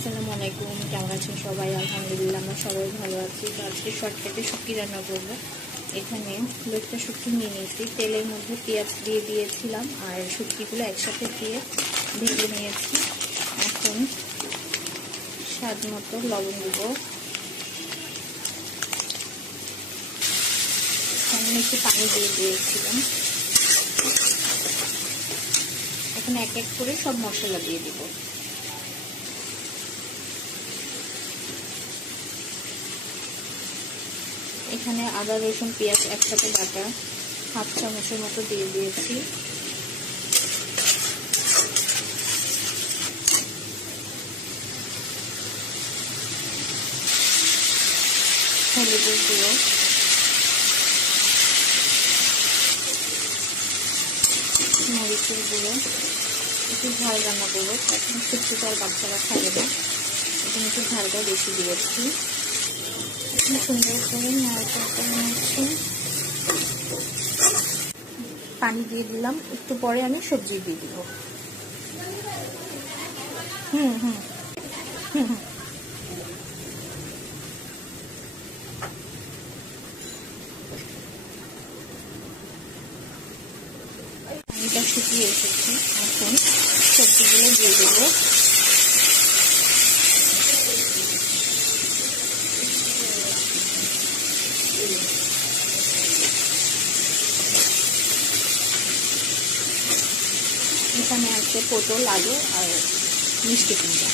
আসসালামু আলাইকুম, কেমন আছেন সবাই? আলহামদুলিল্লাহ আমরা সবাই ভালো আছি। তো আজকে শর্টকাটে শুটকি রান্না করবো। এখানে লোকটা শুটকি নিয়ে নিয়েছি, তেলের মধ্যে পেঁয়াজ দিয়ে দিয়েছিলাম আর শুটকিগুলো একসাথে দিয়ে ভেজে নিয়েছি। এখন স্বাদ মতো লবণ দেবো, সামনে একটু পানি দিয়ে দিয়েছিলাম। এখন এক এক করে সব মশলা দিয়ে দেবো। এখানে আদা রসুন পেঁয়াজ একসাথে বাটা হাফ চামচের মতো দিয়ে দিয়েছি। হলুদের গুঁড়ো, মরিচের গুঁড়ো, একটু ঝাল রান্না করবো। এখন শুটকিটা আর বাচ্চারা খাবে না, এখন একটু ঝালটা বেশি দিয়েছি। সুন্দর করে নাড়াচাড়া করে নিচ্ছি। পানি দিয়ে দিলাম, একটু পরে আমি সবজি দিয়ে দিব। পানিটা শুকিয়ে এসেছে, এখন সবজিগুলো দিয়ে দেবো। এখানে আছে পটল, আলু আর মিষ্টি কুমড়া।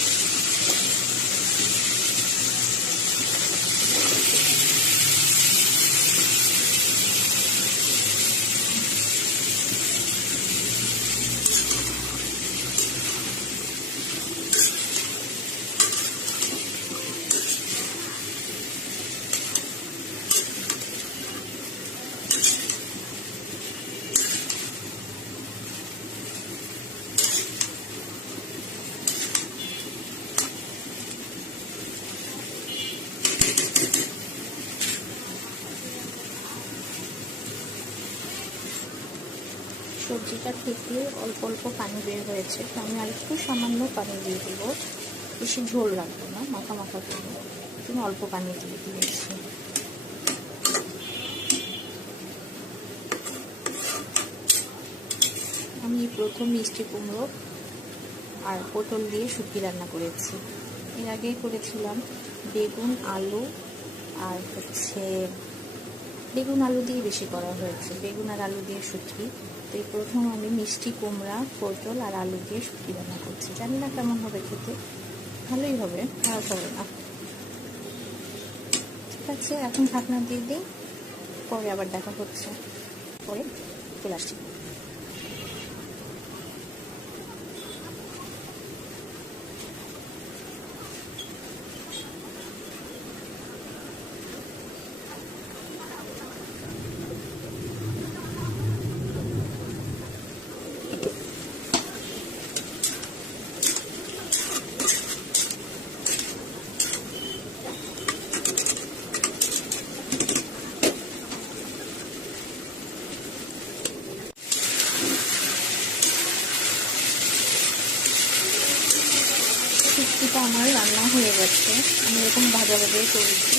সবজিটা থেকে অল্প অল্প পানি বের হয়েছে, তো আমি আর একটু সামান্য পানি দিয়ে দেব। বেশি ঝোল রাখবো না, মাখা মাখা করবো, তুমি অল্প পানি দিয়ে দিয়েছি। আমি প্রথম মিষ্টি কুমড়ো আর পটল দিয়ে শুটকি রান্না করেছি। এর আগে করেছিলাম বেগুন আলু, আর বেগুন আলু দিয়ে বেশি করা হয়েছে, বেগুন আর আলু দিয়ে শুটকি। তো এই প্রথম আমি মিষ্টি কুমড়া, পটল আর আলু দিয়ে শুটকি রান্না করছি। জানি না কেমন হবে খেতে, ভালোই হবে, খারাপ হবে না। ঠিক আছে, এখন ঢাকনা দিয়ে দিই, পরে আবার দেখা হচ্ছে, পরে চলে আসছি। শুটকিটা আমার রান্না হয়ে গেছে, আমি এরকম ভাজা ভাজাই করেছি।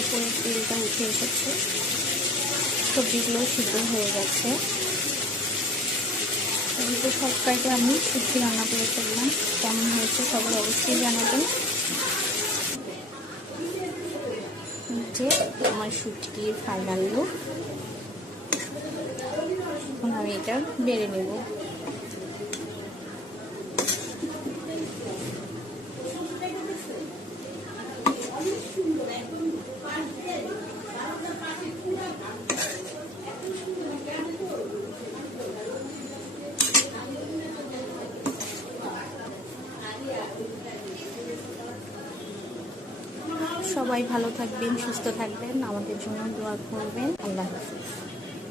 উপরের তেলটা উঠে এসেছে, সবজিগুলো সিদ্ধ হয়ে গেছে। এদিকে শর্টকাটে আমি শুটকি রান্না করে ফেললাম। কেমন হয়েছে সবাই অবশ্যই জানাবেন। যে আমার শুটকির ফাইনাল লুক। এখন আমি এটা বেড়ে নেব। সবাই ভালো থাকবেন, সুস্থ থাকবেন, আমাদের জন্য দোয়া করবেন। আল্লাহ হাফিজ।